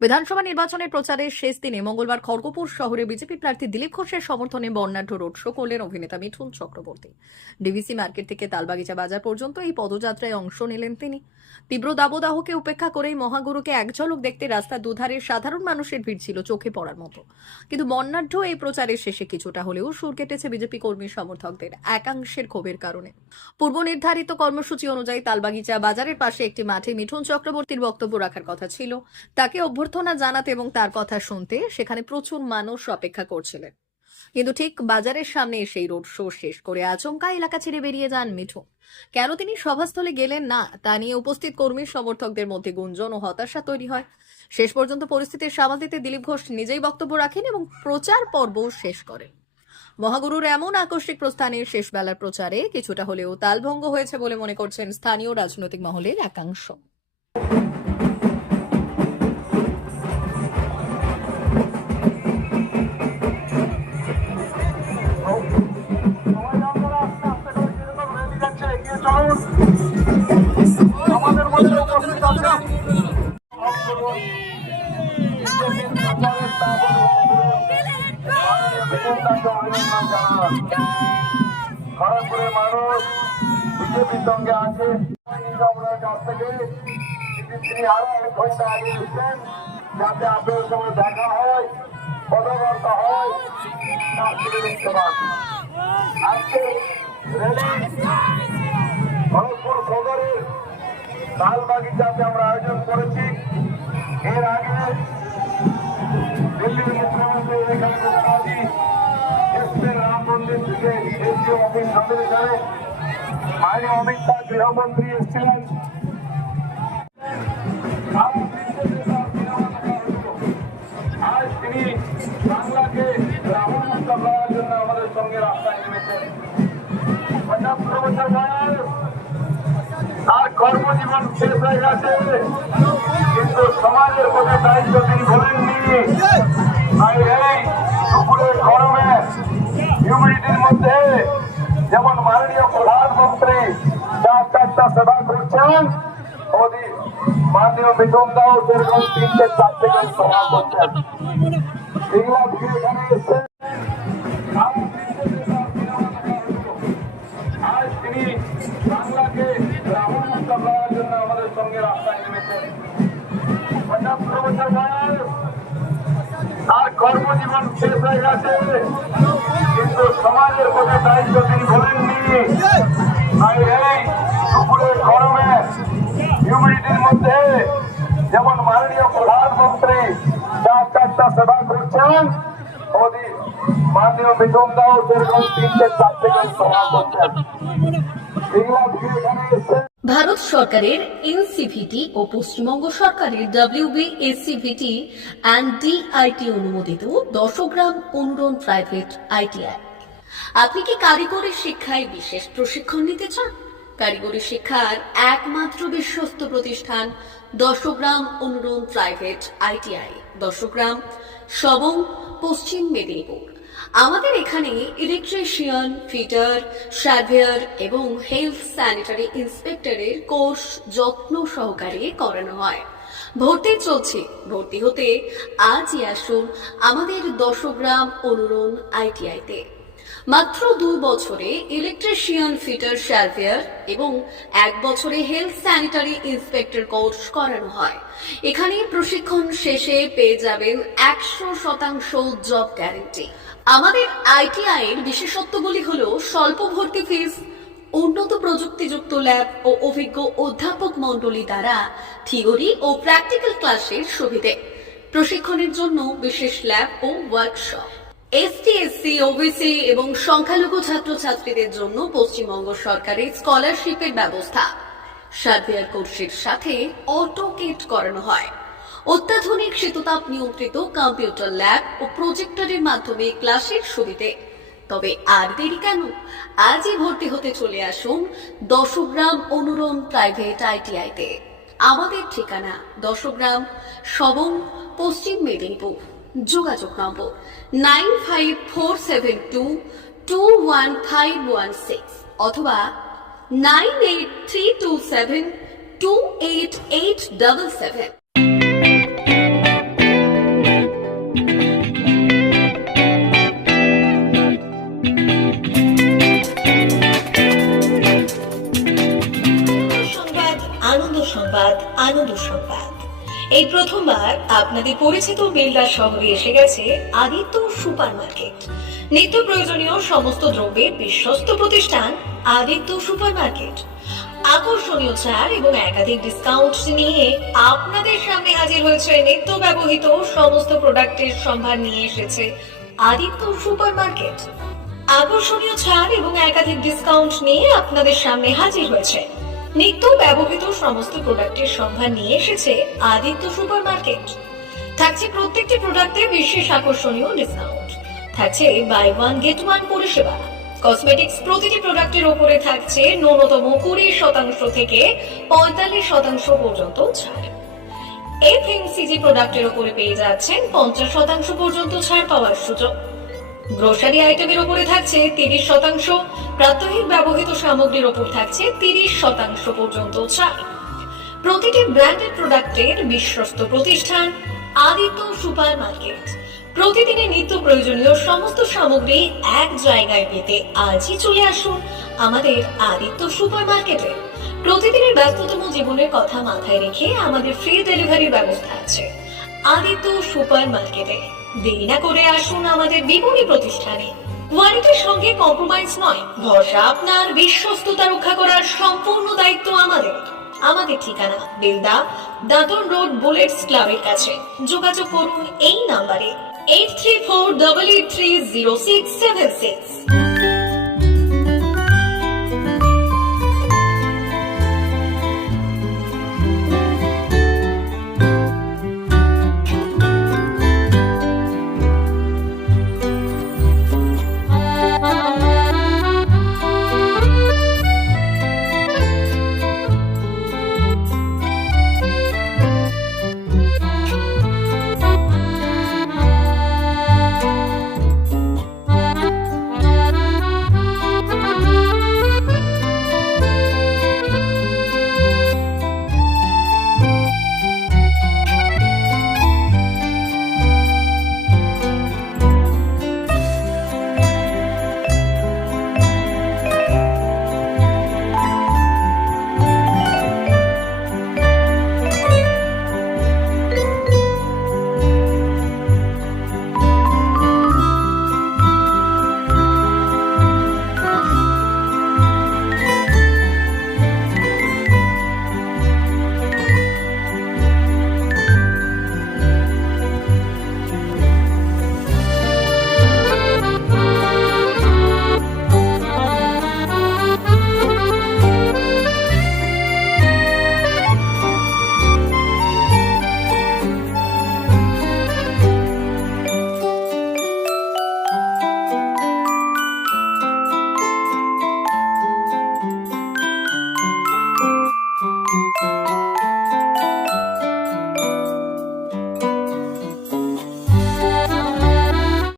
বিধানসভা নির্বাচনের প্রচারের শেষ দিনে মঙ্গলবার খড়গপুর শহরে বিজেপি প্রার্থী দিলীপ ঘোষের সমর্থনে বর্ণাঢ্য রোড শো করলেন অভিনেতা মিঠুন চক্রবর্তী। ডিভিসি মার্কেট থেকে তালবাগিচা বাজার পর্যন্ত এই পদযাত্রায় অংশ নিলেন তিনি। তীব্র দাবদাহকে উপেক্ষা করেই মহাগুরুকে এক ঝলক দেখতে রাস্তার দুধারে সাধারণ মানুষের ভিড় ছিল চোখে পড়ার মতো। কিন্তু বর্ণাঢ্য এই প্রচারের শেষে কিছুটা হলেও সুর কেটেছে বিজেপি কর্মী সমর্থকদের একাংশের ক্ষোভের কারণে। পূর্ব নির্ধারিত কর্মসূচি অনুযায়ী তালবাগিচা বাজারের পাশে একটি মাঠে মিঠুন চক্রবর্তীর বক্তব্য রাখার কথা ছিল। তাকে অভ্যর্থনা জানাতে এবং তার কথা শুনতে সেখানে প্রচুর মানুষ অপেক্ষা করছিলেন। কিন্তু ঠিক বাজারের সামনে সেই রোড শো শেষ করে আচমকা এলাকা ছেড়ে বেরিয়ে যান মিঠুন। কেন তিনি সভাস্থলে গেলেন না তা নিয়ে উপস্থিত কর্মী সমর্থকদের মধ্যে গুঞ্জন ও হতাশা তৈরি হয়। শেষ পর্যন্ত পরিস্থিতি সামাল দিতে দিলীপ ঘোষ নিজেই বক্তব্য রাখেন এবং প্রচার পর্ব শেষ করেন। মহাগুরুর এমন আকস্মিক প্রস্থানের শেষ বেলার প্রচারে কিছুটা হলেও তালভঙ্গ হয়েছে বলে মনে করছেন স্থানীয় রাজনৈতিক মহলের একাংশ। আমাদের মধ্যে উপস্থিত আছে খড়গপুরের মানুষ বিজেপির সঙ্গে আছে। কাছ থেকে তিনি আরো 1 ঘন্টা আগে দিচ্ছেন যাতে আপনাদের সঙ্গে দেখা হয়, কথাবার্তা হয়, তার থেকে দেখতে পান। আজকে খড়গপুর সদরের তালবাগিচাতে আমরা আয়োজন করেছি। এর আগে দিল্লির মুখ্যমন্ত্রী এখানে মোদী এসছেন রাম মন্দির থেকে এসডিও অফিস আমাদের এখানে। মাননীয় অমিত শাহ গৃহমন্ত্রী এসেছিলেন। আজ তিনি বাংলাকে রামমুক্ত করার জন্য আমাদের সঙ্গে রাস্তায় নেমেছেন। 75 বছর বয়স, তার কর্মজীবন শেষ হয়ে গেছে, কিন্তু সমাজের প্রতি দায়িত্ব তিনি ভুলেননি। তাই এই দুপুরের গরমে হিউমিডিটির মধ্যে যেমন মাননীয় প্রধানমন্ত্রী 4টা সেবা করছেন, মোদী মাননীয় মিঠুন দাও সেরকম 3-4 সেকেন্ড সেবা করছেন। এগুলা ভিড় এখানে এসছে। আজ তিনি বাংলাকে রামমুক্ত করার জন্য আমাদের সঙ্গে রাস্তায় নেমেছেন। 75 বছর বয়স, তার কর্মজীবন শেষ হয়ে গেছে, কিন্তু সমাজের প্রতি দায়িত্ব তিনি ভুলেননি। তাই এই দুপুরের গরমে হিউমিডিটির মধ্যে যেমন মাননীয় প্রধানমন্ত্রী 4টা সেবা করছেন, মোদী মাননীয় মিঠুন দাও সেরকম 3-4 সেকেন্ড সেবা করছেন। এগুলা ভিড় এখানে এসছে। ভারত সরকারের এনসিভিটি ও পশ্চিমবঙ্গ সরকারের WBSCVT অ্যান্ড DIT অনুমোদিত 10 গ্রাম অনুরণ প্রাইভেট ITI। আপনি কি কারিগরি শিক্ষায় বিশেষ প্রশিক্ষণ নিতে চান? কারিগরি শিক্ষার একমাত্র বিশ্বস্ত প্রতিষ্ঠান 10 গ্রাম অনুরণ প্রাইভেট ITI, 10 গ্রাম, সবং, পশ্চিম মেদিনীপুর। আমাদের এখানে ইলেকট্রিশিয়ান, ফিটার, সার্ভেয়ার এবং হেলথ স্যানিটারি ইন্সপেক্টরের কোর্স যত্ন সহকারে করানো হয়। ভর্তি চলছে। ভর্তি হতে আজই আসুন আমাদের 10 গ্রাম অনুরণ ITI-তে। মাত্র 2 বছরে ইলেকট্রিশিয়ান, ফিটার, সার্ভেয়ার এবং 1 বছরে হেলথ স্যানিটারি ইন্সপেক্টর কোর্স করানো হয়। এখানে প্রশিক্ষণ শেষে পেয়ে যাবেন 100% জব গ্যারান্টি। আমাদের ITI এর বিশেষত্বগুলি হলো স্বল্প ভর্তি ফিস, উন্নত প্রযুক্তিযুক্ত ল্যাব ও অভিজ্ঞ অধ্যাপক মণ্ডলী দ্বারা থিওরি ও প্র্যাকটিক্যাল ক্লাসের সুবিধে, প্রশিক্ষণের জন্য বিশেষ ল্যাব ও ওয়ার্কশপ, ST, SC, OBC এবং সংখ্যালঘু ছাত্রছাত্রীদের জন্য পশ্চিমবঙ্গ সরকারের স্কলারশিপের ব্যবস্থা। সার্ভেয়ার কোর্সের সাথে অটোকেট করানো হয়। অত্যাধুনিক শীততাপ নিয়ন্ত্রিত কম্পিউটার ল্যাব ও প্রজেক্টরের মাধ্যমে ক্লাসের সুবিধে। তবে আর দেরি কেন? আজই ভর্তি হতে চলে আসুন 10 গ্রাম অনুরণ প্রাইভেট ITI-তে। আমাদের ঠিকানা 10 গ্রাম, সবং, পশ্চিম মেদিনীপুর। যোগাযোগ নম্বর 9547221516 অথবা 9832728877। প্রথমবার আপনাদের পরিচিত বেলদা শহরে এসে গেছে আদিত্য সুপার মার্কেট। নিত্য প্রয়োজনীয় সমস্ত দ্রব্যের বিশ্বস্ত প্রতিষ্ঠান আদিত্য সুপার মার্কেট। আকর্ষণীয় ছাড় এবং একাধিক ডিসকাউন্ট নিয়ে আপনাদের সামনে হাজির হয়েছে। নিত্য ব্যবহৃত সমস্ত প্রোডাক্টের সম্ভার নিয়ে এসেছে আদিত্য সুপার মার্কেট। আকর্ষণীয় ছাড় এবং একাধিক ডিসকাউন্ট নিয়ে আপনাদের সামনে হাজির হয়েছে। নিত্য ব্যবহৃত সমস্ত প্রোডাক্টের সম্ভার নিয়ে এসেছে আদিত্য সুপার মার্কেট। থাকছে প্রত্যেকটি প্রোডাক্টে বিশেষ আকর্ষণীয় ডিসকাউন্ট, থাকছে বাই ওয়ান গেট ওয়ান পরিষেবা। কসমেটিক্স প্রতিটি প্রোডাক্টের উপরে থাকছে ন্যূনতম 20% থেকে 45% পর্যন্ত ছাড়। এফএমসিজি প্রোডাক্টের উপরে পেয়ে যাচ্ছেন 50% পর্যন্ত ছাড় পাওয়ার সুযোগ। গ্রোসারি আইটেমের উপরে থাকছে 30%, প্রাত্যহিক ব্যবহৃত সামগ্রীর উপর থাকছে 30% পর্যন্ত ছাড়। প্রতিটি ব্র্যান্ডেড প্রোডাক্টের বিশ্বস্ত প্রতিষ্ঠান আদিত্য সুপার মার্কেট। প্রতিদিনের নিত্য প্রয়োজনীয় সমস্ত সামগ্রী এক জায়গায় পেতে আজই চলে আসুন আমাদের আদিত্য সুপার মার্কেটে। প্রতিদিনের ব্যস্ততম জীবনের কথা মাথায় রেখে আমাদের ফ্রি ডেলিভারির ব্যবস্থা আছে আদিত্য সুপার মার্কেটে। দেরি না করে আসুন আমাদের বিপণী প্রতিষ্ঠানে। কোয়ালিটির সঙ্গে কম্প্রোমাইজ নয়, ভরসা আপনার, বিশ্বস্ততা রক্ষা করার সম্পূর্ণ দায়িত্ব আমাদের। আমাদের ঠিকানা বেলদা, দাদন রোড, বুলেটস ক্লাবের কাছে। যোগাযোগ করুন এই নাম্বারে 8348830676।